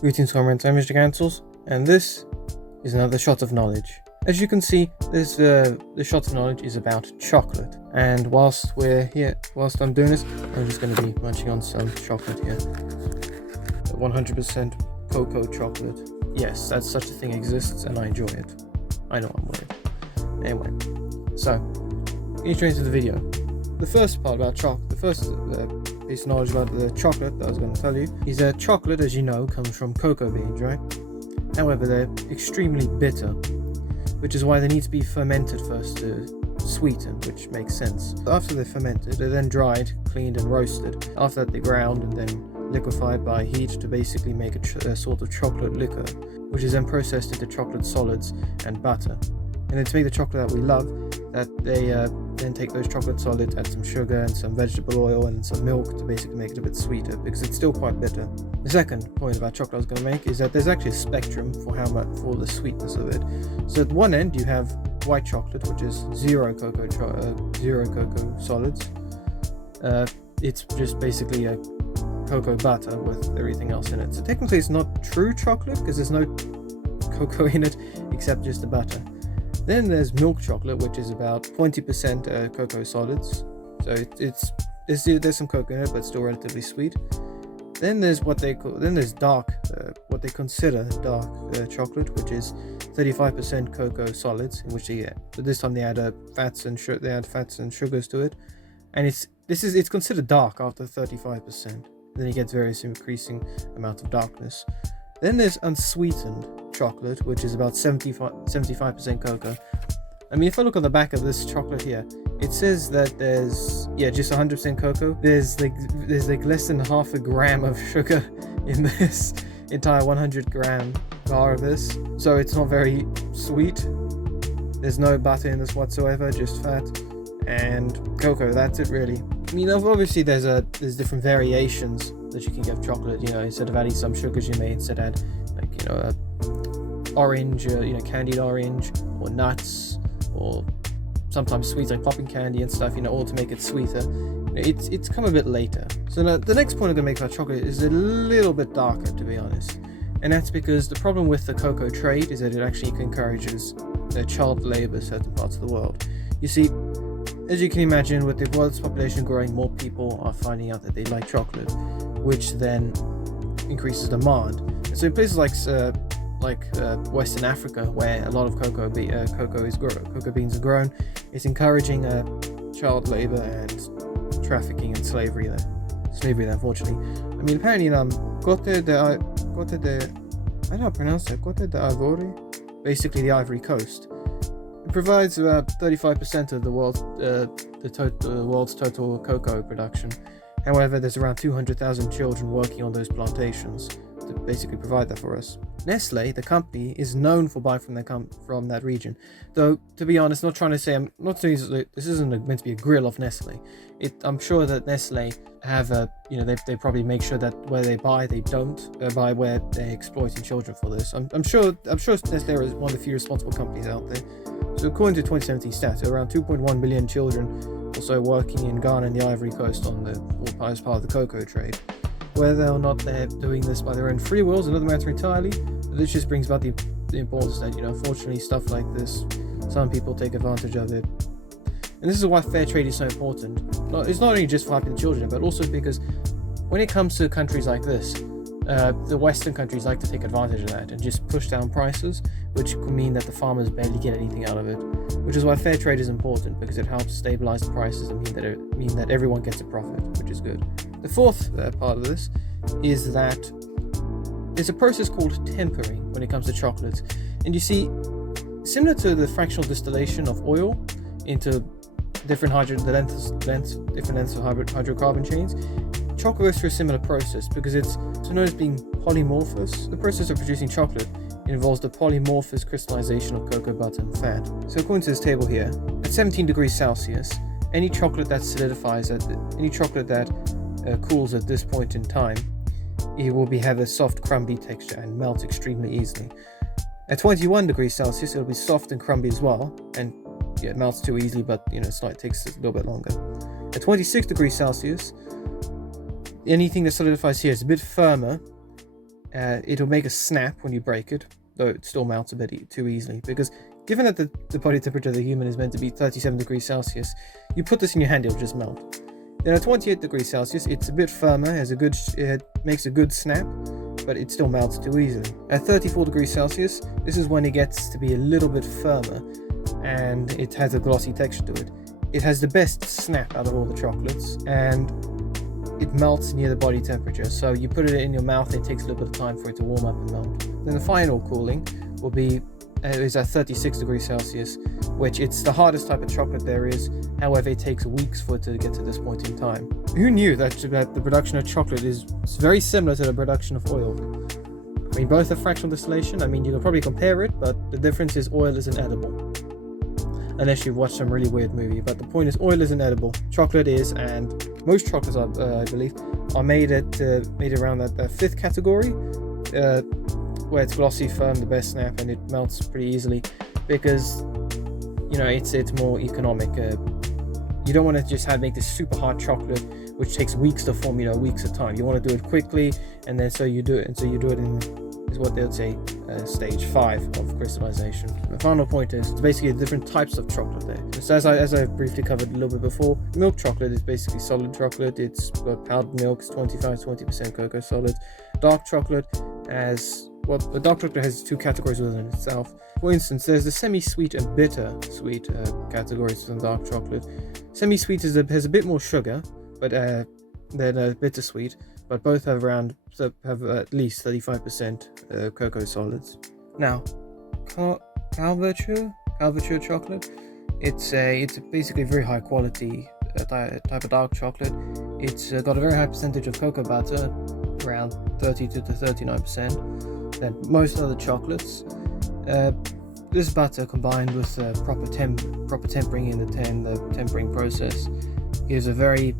Greetings, comrades, I'm Gigantals, and this is another shot of knowledge. As you can see, the shot of knowledge is about chocolate, and whilst I'm doing this, I'm just going to be munching on some chocolate here. 100% cocoa chocolate. Yes, that such a thing exists, and I enjoy it. I know I'm weird. Anyway, so getting straight into the video. The first part about chocolate, the first piece of knowledge about the chocolate that I was going to tell you is that chocolate, as you know, comes from cocoa beans, right? However, they're extremely bitter, which is why they need to be fermented first to sweeten, which makes sense. After they're fermented, they're then dried, cleaned and roasted. After that, they're ground and then liquefied by heat to basically make a sort of chocolate liquor, which is then processed into chocolate solids and butter. And then to make the chocolate that we love, that they then take those chocolate solids, add some sugar and some vegetable oil and some milk to basically make it a bit sweeter, because it's still quite bitter. The second point about chocolate I was going to make is that there's actually a spectrum for the sweetness of it. So at one end you have white chocolate, which is zero cocoa solids. It's just basically a cocoa butter with everything else in it. So technically it's not true chocolate because there's no cocoa in it except just the butter. Then there's milk chocolate, which is about 20% cocoa solids. So there's some cocoa in it, but still relatively sweet. Then there's what they consider dark chocolate, which is 35% cocoa solids, in which but this time they add fats and sugars to it, and it's considered dark after 35%. Then it gets various increasing amount of darkness. Then there's unsweetened chocolate, which is about 75% cocoa. I mean, if I look on the back of this chocolate here, it says that there's just 100% cocoa. There's like less than half a gram of sugar in this entire 100 gram bar of this, so it's not very sweet. There's no butter in this whatsoever, just fat and cocoa. That's it, really. I mean, obviously there's different variations that you can get of chocolate. You know, instead of adding some sugars, you may instead add orange, candied orange, or nuts, or sometimes sweets like popping candy and stuff, all to make it sweeter. It's come a bit later. So now the next point I'm going to make about chocolate is a little bit darker, to be honest. And that's because the problem with the cocoa trade is that it actually encourages child labor in certain parts of the world. You see, as you can imagine, with the world's population growing, more people are finding out that they like chocolate, which then increases demand. And so in places like Western Africa, where a lot of cocoa beans are grown, it's encouraging child labor and trafficking and slavery there, unfortunately. I mean, apparently in Cote d'Ivoire, basically the Ivory Coast, it provides about 35% of the world's total cocoa production. However, there's around 200,000 children working on those plantations to basically provide that for us. Nestle, the company, is known for buying from that region. Though, to be honest, this isn't meant to be a grill of Nestle. I'm sure that Nestle have they probably make sure that where they buy, they don't buy where they're exploiting children for this. I'm sure Nestle is one of the few responsible companies out there. So according to 2017 stats, around 2.1 million children also working in Ghana and the Ivory Coast as part of the cocoa trade. Whether or not they're doing this by their own free will is another matter entirely. But this just brings about the importance that, unfortunately, stuff like this, some people take advantage of it. And this is why fair trade is so important. It's not only just for helping the children, but also because when it comes to countries like this, the Western countries like to take advantage of that and just push down prices, which could mean that the farmers barely get anything out of it. Which is why fair trade is important, because it helps stabilize the prices and mean that everyone gets a profit, which is good. The fourth part of this is that there's a process called tempering when it comes to chocolates. And you see, similar to the fractional distillation of oil into different lengths of hydrocarbon chains, chocolate goes through a similar process because it's known as being polymorphous. The process of producing chocolate involves the polymorphous crystallization of cocoa butter and fat. So according to this table here, at 17 degrees Celsius, any chocolate that cools at this point in time, it will have a soft, crumbly texture and melt extremely easily. At 21 degrees Celsius, it'll be soft and crumbly as well, and it melts too easily, but it takes a little bit longer. At 26 degrees Celsius, anything that solidifies here is a bit firmer, it'll make a snap when you break it, though it still melts a bit too easily, because given that the body temperature of the human is meant to be 37 degrees Celsius, you put this in your hand, it'll just melt. Then at 28 degrees Celsius, it's a bit firmer, it makes a good snap, but it still melts too easily. At 34 degrees Celsius, this is when it gets to be a little bit firmer, and it has a glossy texture to it. It has the best snap out of all the chocolates, and it melts near the body temperature. So you put it in your mouth, and it takes a little bit of time for it to warm up and melt. Then the final cooling will be is at 36 degrees Celsius, which it's the hardest type of chocolate there is. However, it takes weeks for it to get to this point in time. Who knew that the production of chocolate is very similar to the production of oil? I mean, both are fractional distillation. I mean, you can probably compare it, but the difference is oil isn't edible. Unless you've watched some really weird movie. But the point is, oil isn't edible. Chocolate is, and most chocolates, I believe, are made around that fifth category, where it's glossy, firm, the best snap, and it melts pretty easily, because it's more economic. You don't want to just make this super hard chocolate which takes weeks to form, weeks of time. You want to do it quickly, and then so you do it in is what they would say stage 5 of crystallization. The final point is basically the different types of chocolate there. So as I briefly covered a little bit before, milk chocolate is basically solid chocolate. It's got powdered milk, 25-20% cocoa solids. Dark chocolate the dark chocolate has 2 categories within itself. For instance, there's the semi-sweet and bitter-sweet categories within dark chocolate. Semi-sweet has a bit more sugar, but than bitter-sweet, but both have at least 35% cocoa solids. Now, Verch chocolate, it's basically a very high quality type of dark chocolate. It's got a very high percentage of cocoa butter, around 32 to 39%. Than most other chocolates. This butter, combined with proper tempering in the tempering process, gives apparently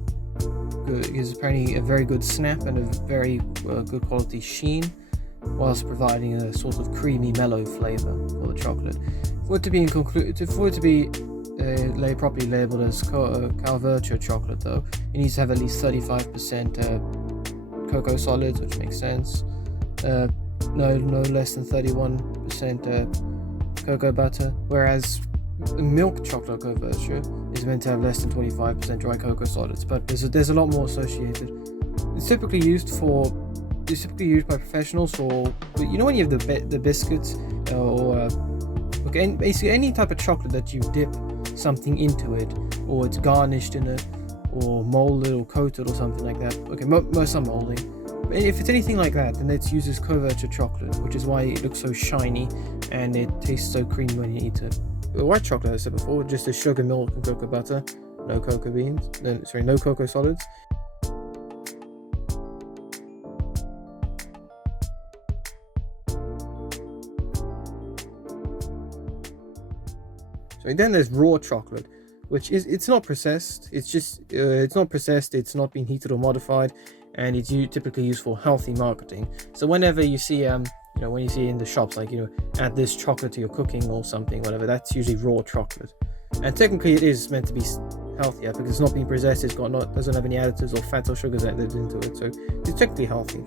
a very good snap and a very good quality sheen, whilst providing a sort of creamy, mellow flavor for the chocolate. For it to be properly labeled as Verch chocolate, though, it needs to have at least 35% cocoa solids, which makes sense. No less than 31% cocoa butter, whereas milk chocolate Verch is meant to have less than 25% dry cocoa solids, but there's a lot more associated. It's typically used by professionals for, when you have the biscuits basically any type of chocolate that you dip something into it, or it's garnished in it, or molded or coated or something like that. Okay, most are molding. If it's anything like that, then it's used as Verch chocolate, which is why it looks so shiny and it tastes so creamy when you eat it. The white chocolate, as I said before, just a sugar, milk, and cocoa butter, no cocoa no cocoa solids. So then there's raw chocolate, which is it's not processed. It's not processed. It's not been heated or modified. And it's typically used for healthy marketing. So whenever you see, when you see in the shops, add this chocolate to your cooking or something, whatever, that's usually raw chocolate. And technically it is meant to be healthier because it's not being processed, doesn't have any additives or fats or sugars added into it, so it's technically healthy.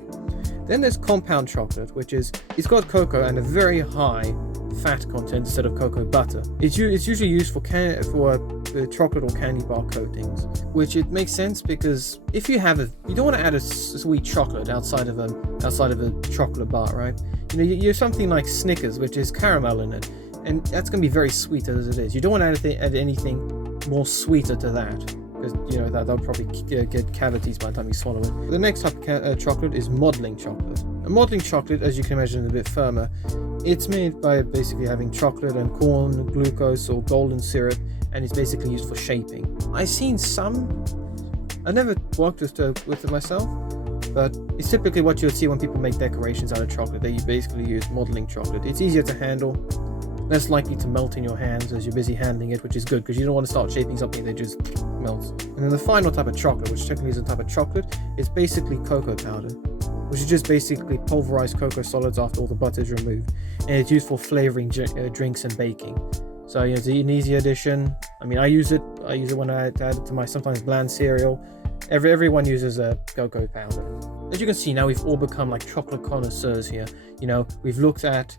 Then there's compound chocolate, which is, it's got cocoa and a very high fat content instead of cocoa butter. It's usually used for chocolate or candy bar coatings, which it makes sense because if you don't want to add a sweet chocolate outside of a chocolate bar, right? You're something like Snickers, which is caramel in it, and that's going to be very sweet as it is. You don't want to add anything more sweeter to that, because that'll probably get cavities by the time you swallow it. The next type of chocolate is modeling chocolate. A modeling chocolate, as you can imagine, is a bit firmer. It's made by basically having chocolate and corn, glucose or golden syrup, and it's basically used for shaping. I've seen some. I never worked with it myself, but it's typically what you'll see when people make decorations out of chocolate. They basically use modeling chocolate. It's easier to handle, less likely to melt in your hands as you're busy handling it, which is good because you don't want to start shaping something that just melts. And then the final type of chocolate, which technically is a type of chocolate, is basically cocoa powder, which is just basically pulverized cocoa solids after all the butter is removed, and it's used for flavoring drinks and baking. So it's an easy addition. I mean, I use it when I add it to my sometimes bland cereal. Everyone uses cocoa powder. as you can see now, we've all become like chocolate connoisseurs here. You know, we've looked at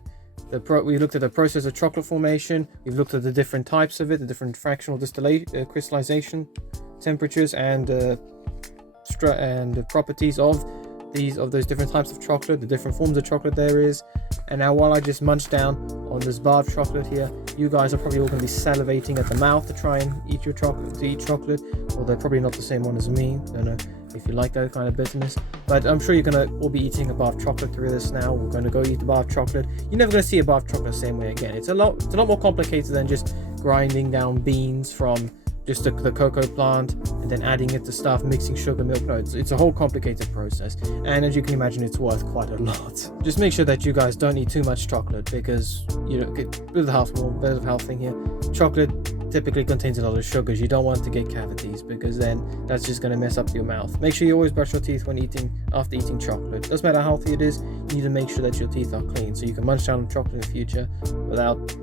the process of chocolate formation. We've looked at the different types of it, the different fractional distillation, crystallization temperatures, and the properties of those different types of chocolate, the different forms of chocolate there is. And now, while I just munch down on this bar of chocolate here, you guys are probably all going to be salivating at the mouth to try and eat your chocolate, although probably not the same one as me. I don't know if you like that kind of bitterness, but I'm sure you're going to all be eating a bar of chocolate through this now. We're going to go eat a bar of chocolate. You're never going to see a bar of chocolate the same way again. It's a lot more complicated than just grinding down beans from just the cocoa plant and then adding it to stuff, mixing sugar, milk. No, it's a whole complicated process, and as you can imagine, it's worth quite a lot. Just make sure that you guys don't eat too much chocolate, because, you know, bit of the health thing here. Chocolate typically contains a lot of sugars. You don't want to get cavities, because then that's just going to mess up your mouth. Make sure you always brush your teeth after eating chocolate. Doesn't matter how healthy it is, you need to make sure that your teeth are clean so you can munch down on chocolate in the future without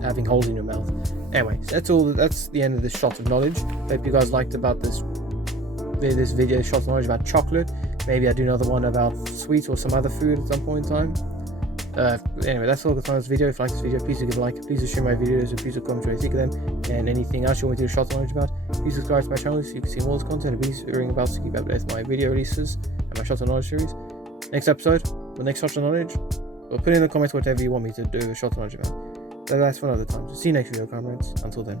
having holes in your mouth. Anyway, so that's the end of this shot of knowledge. Hope you guys liked about this video, shot of knowledge about chocolate. Maybe I do another one about sweets or some other food at some point in time. Anyway, that's all the time of this video. If you like this video, please do give a like, please do share my videos, and please do comment what you think of them, and anything else you want to do a shot of knowledge about. Please subscribe to my channel so you can see more of this content, and please ring the bell to keep up with my video releases and my shot of knowledge series. Next episode, the next shot of knowledge, or put in the comments whatever you want me to do a shot of knowledge about. That's for another time. So see you next video, comrades. Until then.